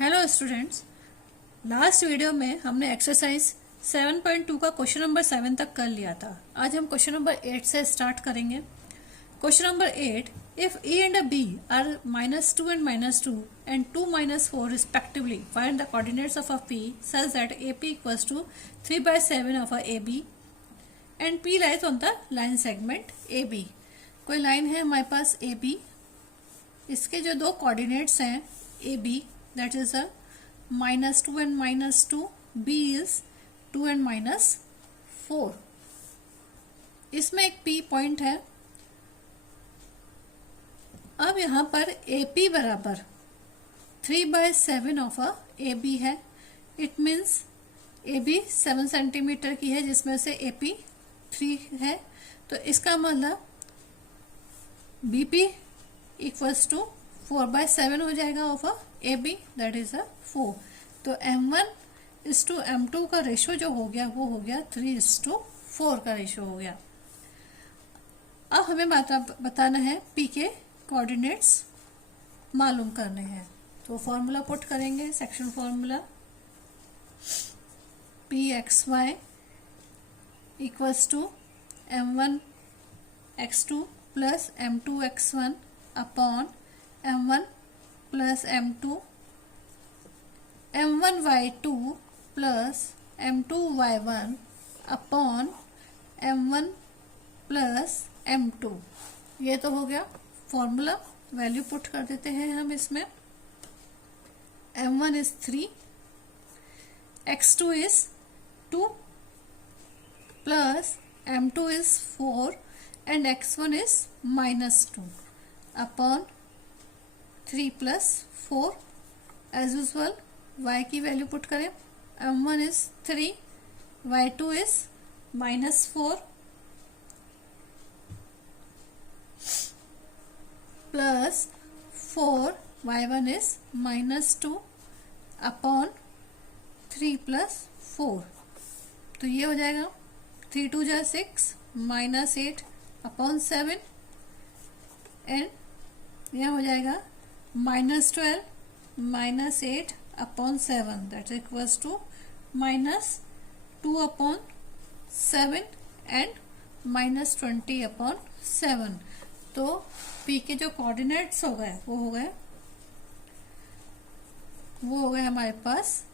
Hello students, last video में हमने exercise 7.2 का क्वेश्चन नंबर 7 तक कर लिया था। आज हम क्वेश्चन नंबर 8 से स्टार्ट करेंगे। Question number 8, if A and B are -2 and -2 and 2 -4 respectively, find the coordinates of a P such that AP equals to 3/7 of a AB and P lies on the line segment AB। कोई line है हमारे पास AB, इसके जो दो coordinates हैं AB, that is a -2 and -2, B is 2 and -4। इसमें एक P point है। अब यहाँ पर AP बराबर 3/7 ऑफ अ AB है। इट मीन्स AB 7 सेंटीमीटर की है, जिसमें से AP 3 है। तो इसका मतलब BP इक्वल्स टू 4/7 हो जाएगा of a AB, that is a 4। तो M1:M2 का रेशो जो हो गया वो हो गया 3:4 का रेशो हो गया। अब हमें बताना है P के कोऑर्डिनेट्स मालूम करने हैं। तो फॉर्मूला पुट करेंगे, section formula Pxy equals to M1x2 plus M2x1 upon M1 plus M2, M1y2 plus M2y1 upon M1 plus M2। ये तो हो गया फॉर्मूला। वैल्यू पुट कर देते हैं हम इसमें। M1 is 3, x2 is 2 plus M2 is 4 and x1 is -2 upon 3 plus 4। As usual y की वैल्यू पुट करें। M1 is 3, y2 is -4 plus 4, y1 is -2 upon 3 plus 4। तो ये हो जाएगा 3 2 जा 6, -8 अपॉन 7 एंड यह हो जाएगा -12 -8 upon 7, that equals to -2 upon 7 and -20 upon 7। तो P के जो कोऑर्डिनेट्स हो गए वो हो गए हमारे पास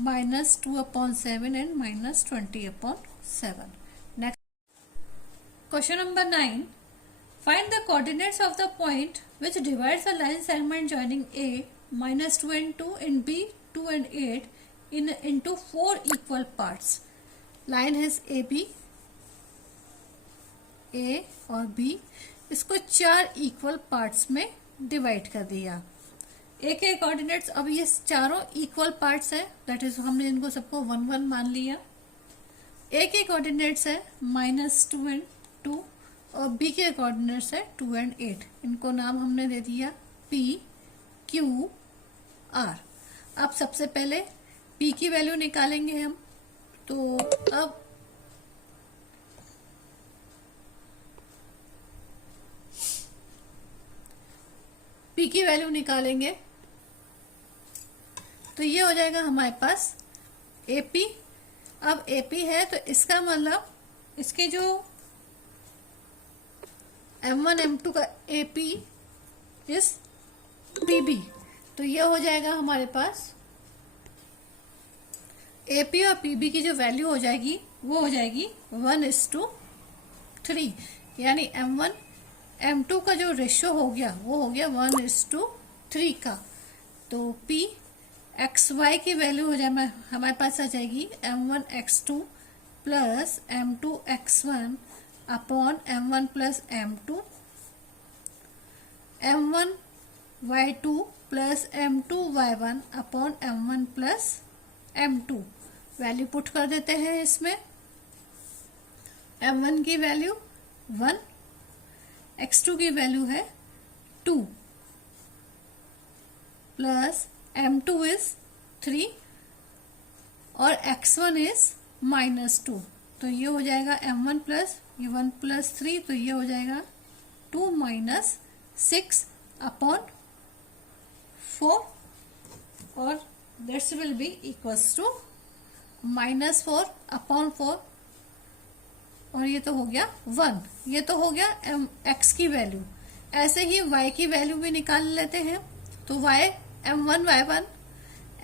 -2 upon 7 and -20 upon 7। Next question number 9, find the coordinates of the point which divides the line segment joining A -2 and 2 and B 2 and 8 into 4 equal parts। line has AB, A और B, इसको 4 equal parts में divide कर दिया। A के coordinates, अब ये चारों equal parts है, दैट इज हमने इनको सबको 1 1 मान लिया। A के कोऑर्डिनेट्स है -2 and 2 और B के कोऑर्डिनेट्स है 2 and 8। इनको नाम हमने दे दिया P Q R। अब सबसे पहले P की वैल्यू निकालेंगे हम। तो अब P की वैल्यू निकालेंगे तो ये हो जाएगा हमारे पास AP। अब AP है तो इसका मतलब इसके जो M1 M2 का AP इज PB। तो ये हो जाएगा हमारे पास AP और PB की जो वैल्यू हो जाएगी वो हो जाएगी 1:3, यानी M1 M2 का जो रेशियो हो गया वो हो गया 1:3 का। तो P XY की वैल्यू हो जाए हमारे पास आ जाएगी M1x2 plus M2x1 upon M1 plus M2, M1y2 plus M2y1 upon M1 plus M2। Value put कर देते हैं इसमें। M1 की वैल्यू 1, x2 की वैल्यू है 2 प्लस M2 इज 3 और x1 इज -2। तो ये हो जाएगा M1 प्लस ये 1 प्लस 3, तो ये हो जाएगा 2 - 6 अपॉन 4। और that's will be equals to -4/4, और ये तो हो गया 1। ये तो हो गया x की वैल्यू। ऐसे ही y की वैल्यू भी निकाल लेते हैं। तो y m1y1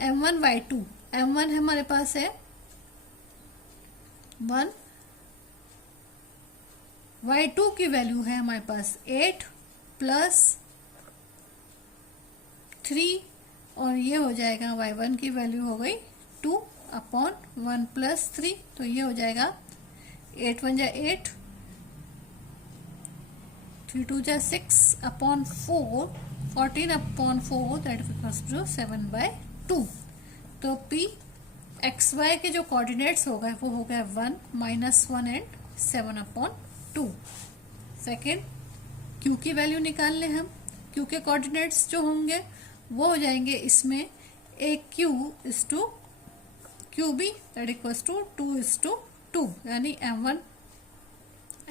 m1y2, m1 हमारे पास है 1, y2 की वैल्यू है हमारे पास 8 + 3, और ये हो जाएगा y1 की वैल्यू हो गई 2/1 + 3, तो ये हो जाएगा 8 1 जा 8, 3 2 जा 6/4, 14/4, दैट इक्वल्स टू 7/2। तो p एक्स वाई के जो कोऑर्डिनेट्स हो गए वो हो गए 1 -1 एंड 7/2। सेकेंड, q की वैल्यू निकाल लें हम। q के कोऑर्डिनेट्स जो होंगे वो हो जाएंगे इसमें aq is to qb, that equals to 2:2, यानी m1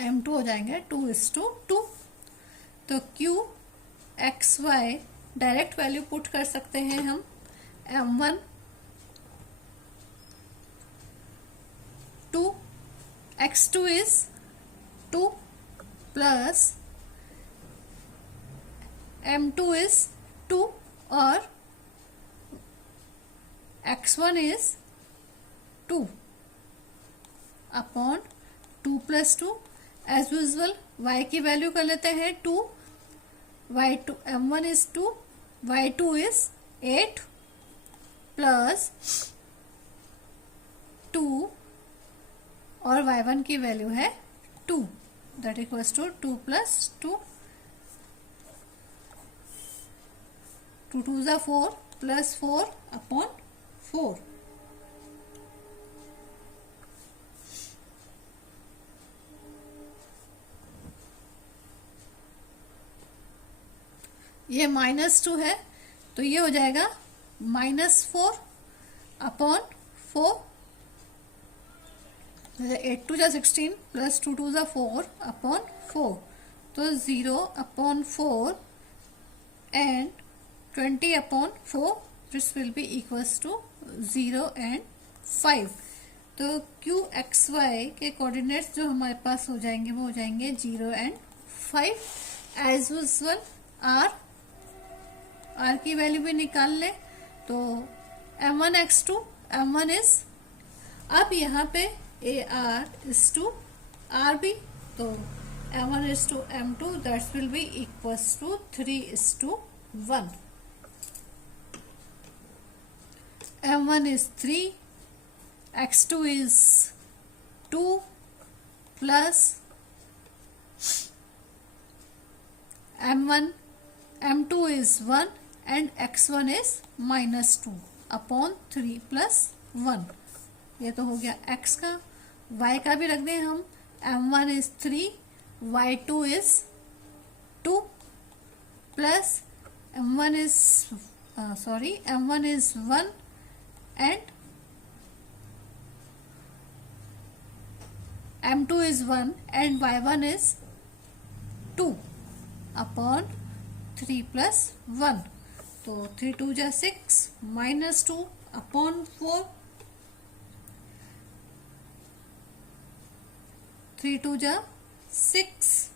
m2 हो जाएंगे 2:2। तो q x y direct value put कर सकते हैं हम। m1 2, x2 is 2 plus m2 is 2 और x1 is 2 upon 2 + 2। As usual y की वैल्यू कर लेते हैं 2, y2 m1 is 2, y2 is 8 plus 2 और y1 की वैल्यू है 2, दैट इक्वल्स टू 2 + 2, 2 2 जा 4 + 4/4। ये -2 है तो ये हो जाएगा -4/4, 8 2 जा 16 + 2 2 जा 4/4, तो 0/4 and 20/4, this will be equals to 0 and 5। तो q एक्स वाई के कोऑर्डिनेट्स जो हमारे पास हो जाएंगे वो हो जाएंगे 0 एंड 5। एज यूजुअल r की वैल्यू भी निकाल ले। तो m1 x2, m1 इज, अब यहाँ पे ar इज टू rb, तो m1 is to m2, that will be equals to 3:1। m1 is 3, x2 is 2 plus m1, m2 is 1 and x1 is -2/3 + 1। ये तो हो गया x का। y का भी रख दें हम। m1 is 3, y2 is 2 plus m1 is 1 and m2 is 1 and y1 is 2/3 + 1। तो 3 2 जा 6 -2/4, 3 2 जा 6,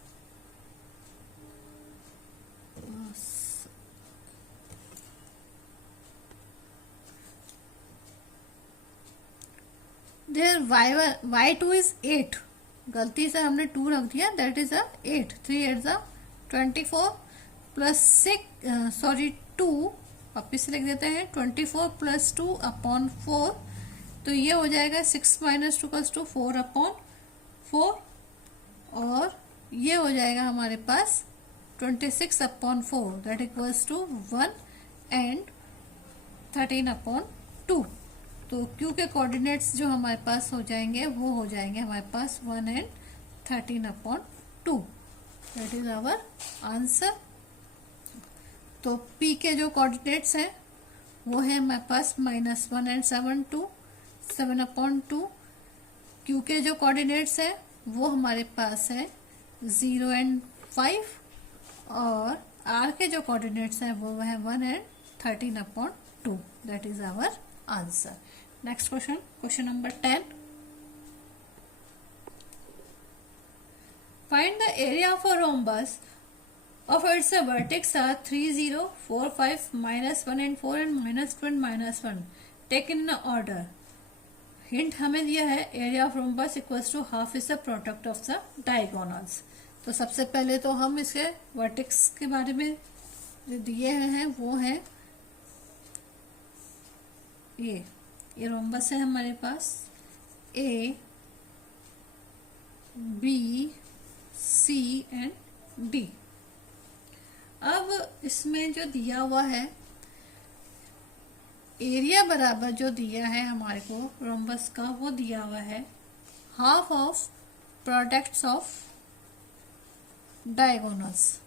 देयर y2 is 8, गलती से हमने 2 रख दिया, दैट इज 8, 3 8 24 प्लस 2, वापिस लिख देते हैं 24 + 2/4, तो ये हो जाएगा 6 - 2 = 4/4, और ये हो जाएगा हमारे पास 26/4, दैट इक्वल्स टू 1 एंड 13/2। तो Q के कोऑर्डिनेट्स जो हमारे पास हो जाएंगे वो हो जाएंगे हमारे पास 1 and 13/2, that is our answer. तो P के जो कोऑर्डिनेट्स हैं वो है हमारे पास -1 एंड 7/2। Q के जो कोऑर्डिनेट्स हैं वो हमारे पास है 0 एंड 5, और R के जो कोऑर्डिनेट्स हैं वो है 1 and 13/2। 2. That is our answer. Next question, question number 10. Find the area of a rhombus of its vertex are 3, 0, 4, 5, -1 and 4 and -2 and -1 taken in order. Hint हमें दिया है area of rhombus equals to half is the product of the diagonals. तो सबसे पहले तो हम इसके vertex के बारे में जो दिए हैं वो है ये रोम्बस है हमारे पास A B C and D. अब इसमें जो दिया हुआ है एरिया बराबर जो दिया है हमारे को रोम्बस का वो दिया हुआ है half of products of diagonals.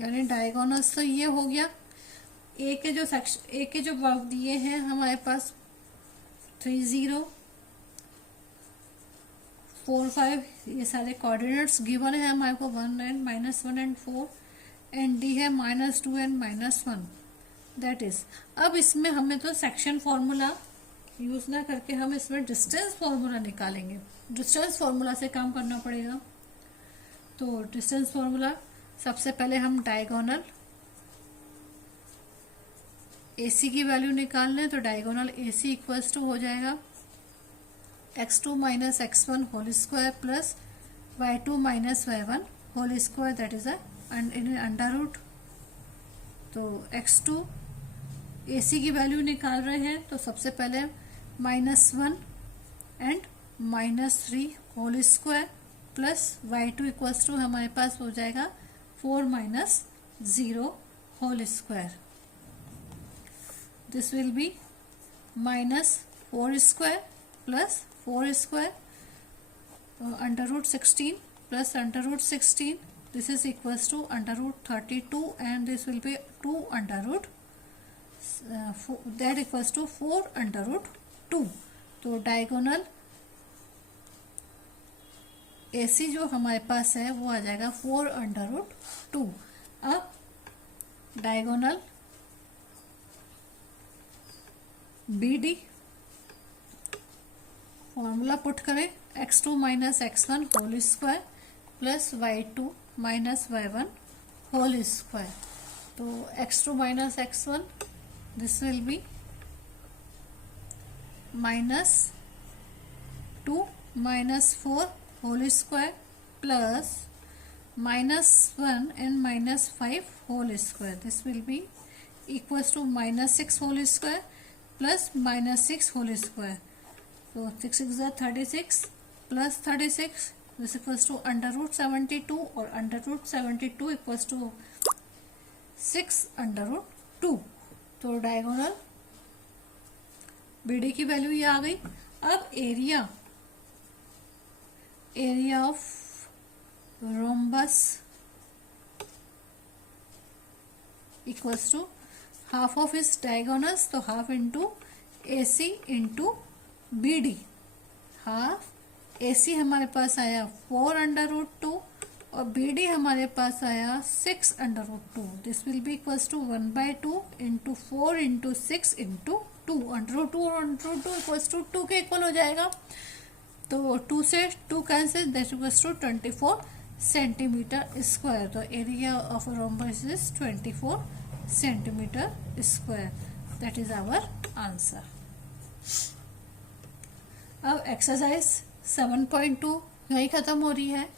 यानी डायगोनल्स तो ये हो गया. ए के जो वर्ग दिए हैं हमारे पास 3, 0, 4, 5 ये सारे कोऑर्डिनेट्स गिवन है हमारे को 1 एंड -1 एंड 4 एंड डी है -2 एंड -1. That is. अब इसमें हमें तो सेक्शन फॉर्मूला यूज ना करके हम इसमें डिस्टेंस फॉर्मूला निकालेंगे. डिस्टेंस फॉर्मूला से काम करना पड़ेगा. तो डिस्टेंस फॉर्मूला सबसे पहले हम डायगोनल AC की वैल्यू निकाल लें. तो डायगोनल AC इक्वल्स टू हो जाएगा x2 - x1 whole square plus y2 - y1 whole square. That is under root. तो x2 AC की वैल्यू निकाल रहे हैं तो सबसे पहले -1 and -3 whole square plus y2 equals to हमारे पास हो जाएगा 4 - 0 whole square. This will be -4 square plus 4 square under root 16 plus under root 16. This is equals to under root 32 and this will be 2 under root that equals to 4 under root 2. तो diagonal AC जो हमारे पास है वो आ जाएगा 4 under root 2. अब diagonal BD formula put करें x2 - x1 whole square plus y2 - y1 whole square. तो x2 - x1 this will be -2 - 4 whole square plus -1 and -5 whole square. This will be equals to -6 whole square plus -6 whole square. तो 6 6 36 plus 36 this equals to under root 72 और under root 72 equals to 6 under root 2. तो diagonal BD की value ये आ गई. अब area of rhombus equals to half of इस diagonals. तो half into AC into BD. Half AC हमारे पास आया 4 अंडर रूट 2 और BD हमारे पास आया 6 under root 2. This will be equals to 1/2 into 4 into 6 into 2. Under root 2 और अंडर रूट 2 इक्वल्स टू 2 के इक्वल हो जाएगा. तो 2 से 2 cancel. That equals to 24 centimetre square. तो area of rhombus is 24 centimetre square. That is our answer. अब exercise 7.2 यही खत्म हो रही है.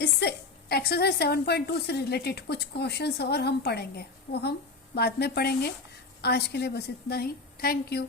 इससे एक्सरसाइज 7.2 से रिलेटेड कुछ क्वेश्चंस और हम पढ़ेंगे, वो हम बाद में पढ़ेंगे. आज के लिए बस इतना ही. Thank you.